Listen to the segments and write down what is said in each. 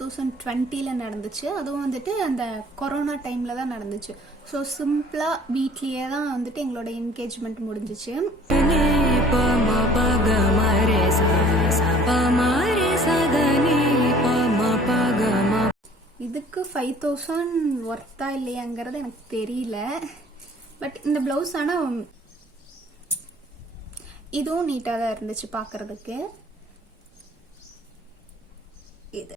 2020ல நடந்துச்சு. அதுவும் வந்துட்டு அந்த கொரோனா டைமில் தான் நடந்துச்சு. ஸோ சிம்பிளாக வீட்லேயே தான் வந்துட்டு எங்களோட என்கேஜ்மெண்ட் முடிஞ்சிச்சு. இதுக்கு 5000 ஒர்த்தா இல்லையாங்கிறது எனக்கு தெரியல. பட் இந்த ப்ளவுஸ் ஆனால் இதுவும் நீட்டாக தான் இருந்துச்சு பார்க்குறதுக்கு. இது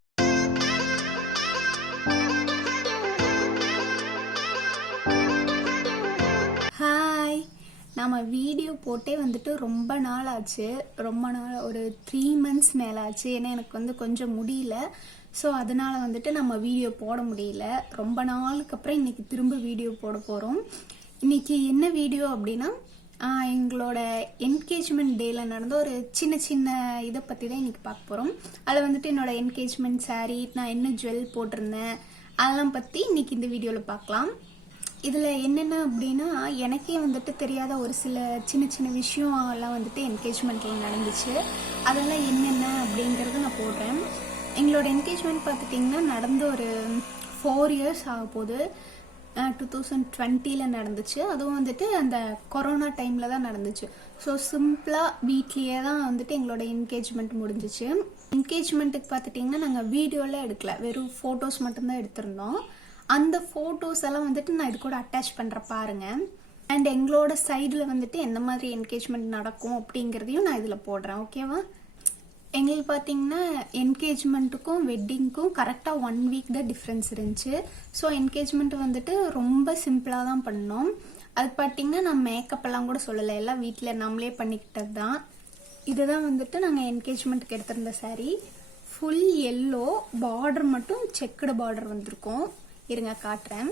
ஹாய், நம்ம வீடியோ போட்டே வந்துட்டு ரொம்ப நாள் ஆச்சு. ரொம்ப நாள், ஒரு 3 months மேலே ஆச்சு. ஏன்னா எனக்கு வந்து கொஞ்சம் முடியல. ஸோ அதனால வந்துட்டு நம்ம வீடியோ போட முடியல. ரொம்ப நாளுக்கு அப்புறம் இன்னைக்கு திரும்ப வீடியோ போட போகிறோம். இன்னைக்கு என்ன வீடியோ அப்படின்னா, எங்களோட என்கேஜ்மெண்ட் டேயில் நடந்த ஒரு சின்ன சின்ன இதை பற்றி தான் இன்றைக்கி பார்க்க போகிறோம். அதில் வந்துட்டு என்னோட என்கேஜ்மெண்ட் சாரீ, நான் என்ன ஜுவல் போட்டிருந்தேன், அதெல்லாம் பற்றி இன்றைக்கி இந்த வீடியோவில் பார்க்கலாம். இதில் என்னென்ன அப்படின்னா, எனக்கே வந்துட்டு தெரியாத ஒரு சில சின்ன சின்ன விஷயம் எல்லாம் வந்துட்டு என்கேஜ்மெண்ட்டில் நடந்துச்சு. அதெல்லாம் என்னென்ன அப்படிங்கிறத நான் போடுறேன். எங்களோட என்கேஜ்மெண்ட் பார்த்துட்டிங்கன்னா நடந்து ஒரு 4 years ஆக போகுது. 2020ல நடந்துச்சு. அதுவும் வந்துட்டு அந்த கொரோனா டைமில் தான் நடந்துச்சு. ஸோ சிம்பிளாக வீட்லேயே தான் வந்துட்டு எங்களோட என்கேஜ்மெண்ட் முடிஞ்சிச்சு. என்கேஜ்மெண்ட்டுக்கு பார்த்துட்டிங்கன்னா நாங்கள் வீடியோலாம் எடுக்கல, வெறும் ஃபோட்டோஸ் மட்டும்தான் எடுத்திருந்தோம். அந்த ஃபோட்டோஸ் எல்லாம் வந்துட்டு நான் இது கூட அட்டாச் பண்ணுற பாருங்க. அண்ட் எங்களோட சைடில் வந்துட்டு எந்த மாதிரி என்கேஜ்மெண்ட் நடக்கும் அப்படிங்கிறதையும் நான் இதில் போடுறேன். ஓகேவா? எங்களுக்கு பார்த்தீங்கன்னா என்கேஜ்மெண்ட்டுக்கும் வெட்டிங்க்கும் கரெக்டாக 1 week தான் டிஃப்ரென்ஸ் இருந்துச்சு. ஸோ என்கேஜ்மெண்ட் வந்துட்டு ரொம்ப சிம்பிளாக தான் பண்ணோம். அது பார்த்தீங்கன்னா நான் மேக்கப் எல்லாம் கூட சொல்லலை, எல்லாம் வீட்டில் நம்மளே பண்ணிக்கிட்டது தான். இதுதான் வந்துட்டு நாங்கள் என்கேஜ்மெண்ட்டுக்கு எடுத்திருந்த சாரீ. ஃபுல் எல்லோ, பார்டர் மட்டும் செக்குடு பார்டர் வந்திருக்கும். இருங்க காட்டுறேன்.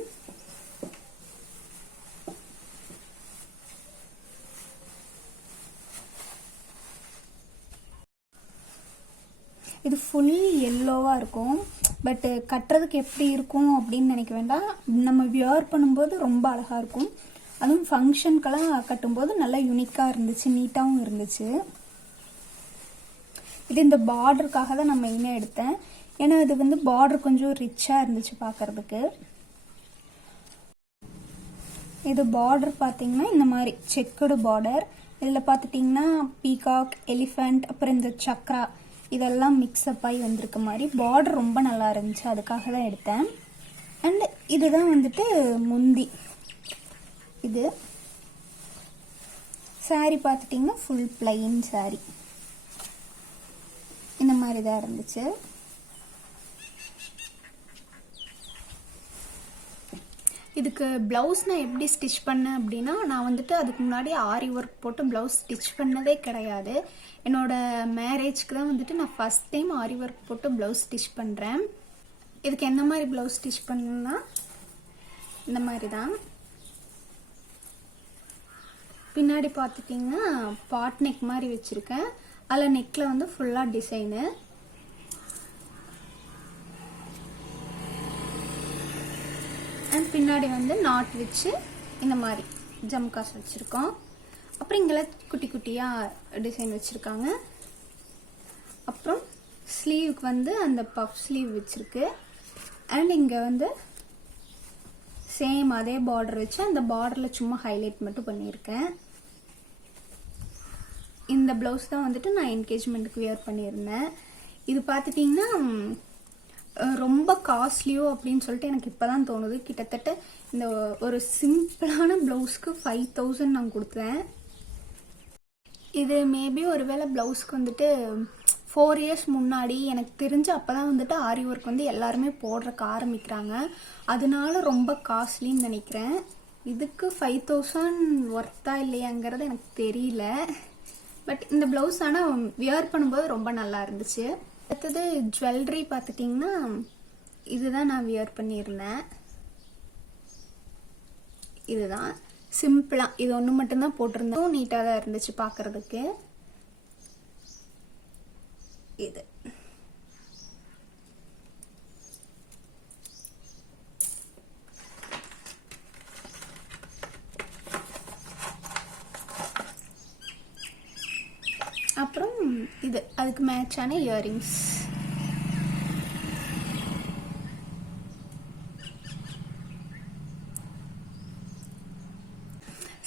இது ஃபுல் எல்லோவாக இருக்கும். பட்டு கட்டுறதுக்கு எப்படி இருக்கும் அப்படின்னு நினைக்க வேண்டாம். நம்ம வியர் பண்ணும்போது ரொம்ப அழகாக இருக்கும். அதுவும் ஃபங்க்ஷனுக்கெல்லாம் கட்டும்போது நல்லா யூனிக்காக இருந்துச்சு, நீட்டாகவும் இருந்துச்சு. இது இந்த பார்டருக்காக தான் நான் மெயினாக எடுத்தேன். ஏன்னா இது வந்து பார்டர் கொஞ்சம் ரிச்சாக இருந்துச்சு பார்க்கறதுக்கு. இது பார்டர் பார்த்தீங்கன்னா இந்த மாதிரி செக்குடு பார்டர். இதில் பார்த்துட்டிங்கன்னா பீகாக், எலிஃபண்ட், அப்புறம் இந்த சக்ரா இதெல்லாம் மிக்ஸ்அப் ஆகி வந்திருக்க மாதிரி பார்டர் ரொம்ப நல்லா இருந்துச்சு. அதுக்காக தான் எடுத்தேன். அண்ட் இதுதான் வந்துட்டு முந்தி. இது சாரீ பார்த்துட்டிங்கன்னா ஃபுல் பிளைன் சாரீ இந்த மாதிரி தான் இருந்துச்சு. இதுக்கு ப்ளவுஸ் நான் எப்படி ஸ்டிச் பண்ணேன் அப்படின்னா, நான் வந்துட்டு அதுக்கு முன்னாடி ஆரி ஒர்க் போட்டு ப்ளவுஸ் ஸ்டிச் பண்ணதே கிடையாது. என்னோட மேரேஜ்க்கு தான் வந்துட்டு நான் ஃபர்ஸ்ட் டைம் ஆரி ஒர்க் போட்டு ப்ளவுஸ் ஸ்டிச் பண்ணுறேன். இதுக்கு எந்த மாதிரி ப்ளவுஸ் ஸ்டிச் பண்ணணும்னா இந்த மாதிரி தான். பின்னாடி பார்த்துட்டிங்கன்னா பாட் நெக் மாதிரி வச்சுருக்கேன். அதில் நெக்கில் வந்து ஃபுல்லாக டிசைனு. அண்ட் பின்னாடி வந்து நாட் வச்சு இந்த மாதிரி ஜம்காஸ் வச்சுருக்கோம். அப்புறம் இங்கெல்லாம் குட்டி குட்டியாக டிசைன் வச்சுருக்காங்க. அப்புறம் ஸ்லீவுக்கு வந்து அந்த பஃப் ஸ்லீவ் வச்சுருக்கு. அண்ட் இங்கே வந்து சேம் அதே பார்டர் வச்சு அந்த பார்டரில் சும்மா ஹைலைட் மட்டும் பண்ணியிருக்கேன். இந்த ப்ளவுஸ் தான் வந்துட்டு நான் என்கேஜ்மெண்ட்டுக்கு வியர் பண்ணியிருந்தேன். இது பார்த்துட்டிங்கன்னா ரொம்ப காஸ்ட்லியோ அப்படின்னு சொல்லிட்டு எனக்கு இப்போ தான் தோணுது. கிட்டத்தட்ட இந்த ஒரு சிம்பிளான ப்ளவுஸ்க்கு 5000 நான் கொடுத்தேன். இது மேபி ஒருவேளை ப்ளவுஸ்க்கு வந்துட்டு 4 years முன்னாடி எனக்கு தெரிஞ்சு அப்போ தான் வந்துட்டு ஆரி ஒர்க் வந்து எல்லாருமே போடுறக்கு ஆரம்பிக்கிறாங்க. அதனால ரொம்ப காஸ்ட்லின்னு நினைக்கிறேன். இதுக்கு 5000 ஒர்த்தா இல்லையாங்கிறது எனக்கு தெரியல. பட் இந்த ப்ளவுஸ் ஆனால் வியர் பண்ணும்போது ரொம்ப நல்லா இருந்துச்சு. அடுத்தது ஜுவல்லரி பார்த்துட்டிங்கன்னா இதுதான் நான் வியர் பண்ணியிருந்தேன். இதுதான் சிம்பிளாக, இது ஒன்று மட்டும்தான் போட்டிருந்தேன். நீட்டாக தான் இருந்துச்சு பார்க்கறதுக்கு. இது அப்புறம் இது அதுக்கு மேட்சான இயரிங்ஸ்.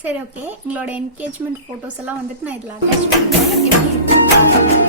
சரி ஓகே, எங்களோட என்கேஜ்மெண்ட் ஃபோட்டோஸ் எல்லாம் வந்துட்டு நான் இதில் அட்டாச் பண்ணுறேன். எப்படி இருக்குன்னு பாருங்க.